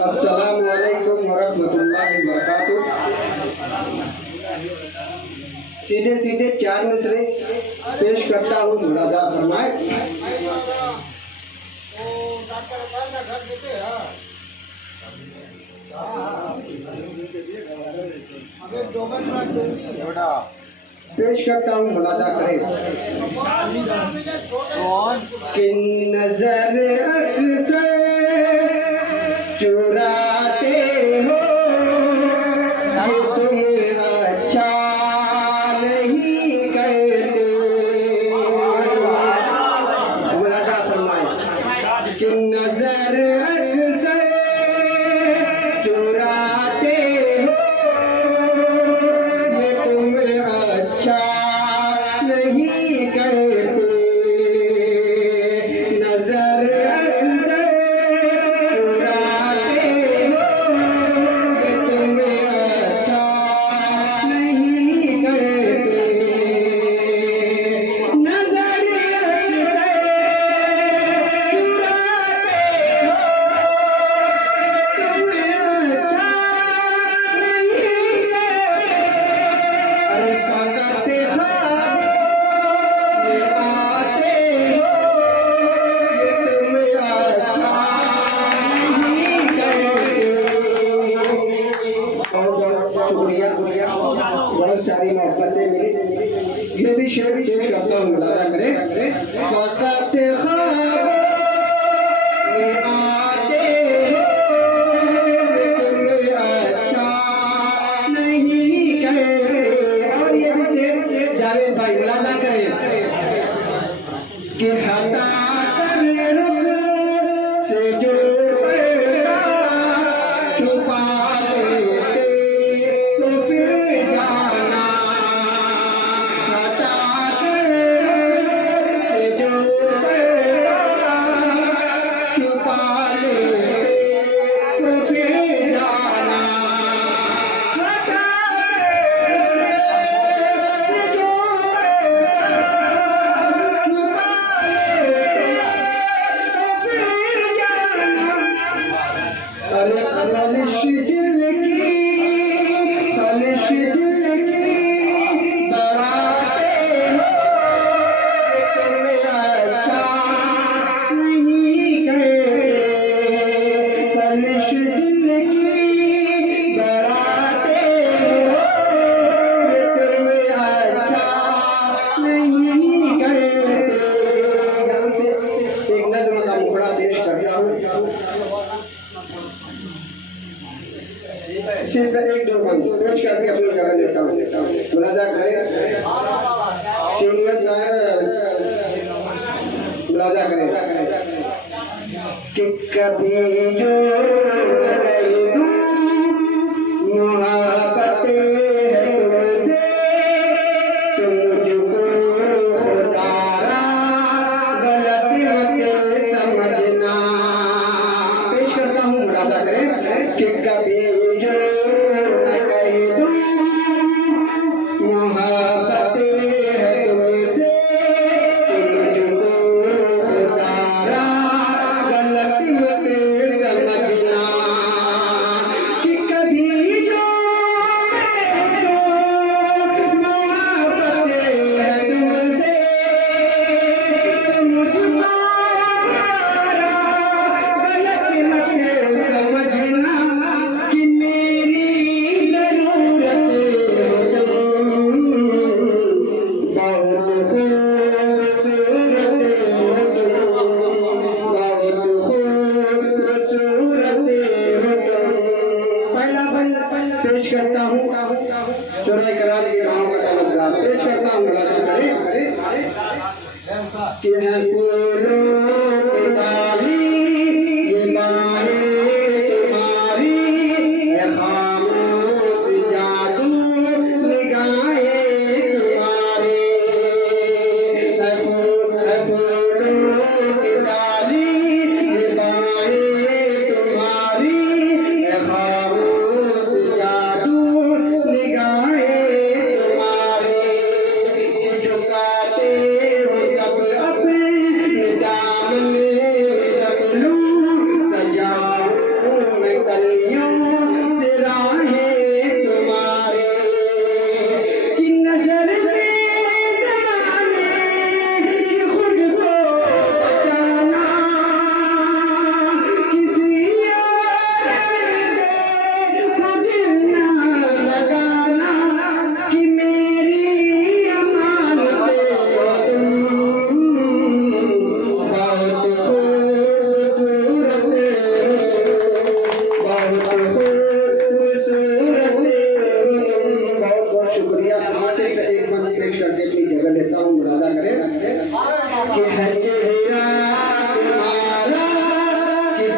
अस्सलामु अलैकुम वरहमतुल्लाहि वबरकातुहू। सीधे सीधे 4 मिसरे पेश करता हूँ, मुलाजा फरमाए। पेश करता हूँ, मुलाजा करें। कि नजर अक्सर चुराते हो कि तुम अच्छा नहीं करते। मुलाजा फरमाए। कि नजर अक्सर चुराते हो ये तुम अच्छा नहीं करते। नजर अक्सर चुराते हो ये तुम अच्छा नहीं करते। नजर अक्सर चुराते हो तुम अच्छा नहीं करते। अरे फकत ख्वाब में आते हो ये तुम अच्छा नहीं करते। शुक्रिया, बहुत सारी मोहब्बतें मिली। ये भी शेर पेश करता हूँ, मुलाजा करें। फकत ख्वाब में आते हो ये तुम अच्छा नहीं करते। और ये भी शेर जावेद भाई, मुलाजा करें। कि हटा कर रुख से जो पर्दा छुपा लेते तो फिर जाना। हटा कर रुख से जो पर्दा छुपा लेते तो फिर जाना। हटा कर रुख से जो अरे खलिश दिल की, खलिश दिल की बढ़ाते हो ये तुम अच्छा नहीं करते। खलिश दिल की बढ़ाते हो ये तुम अच्छा नहीं करते। यहाँ से एक नज़्म का मुखड़ा पेश करता हूँ। सिर्फ एक दो बंद पेश करके अपनी जगह लेता हूँ। मुलाजा करें। सीनियर साहब, मुलाजा करें। कि कभी जो रही दूं मोहब्बत है तुमसे तुम मुझको खुदारा गलत मत समझना। पेश करता हूँ, मुलाजा करें। कि कभी जो कही दूं मोहब्बत है तुमसे तुम मुझको खुदारा गलत मत समझना। कि कभी जो मोहब्बत है तुमसे तुम मुझको खुदारा गलत मत समझना।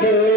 दिल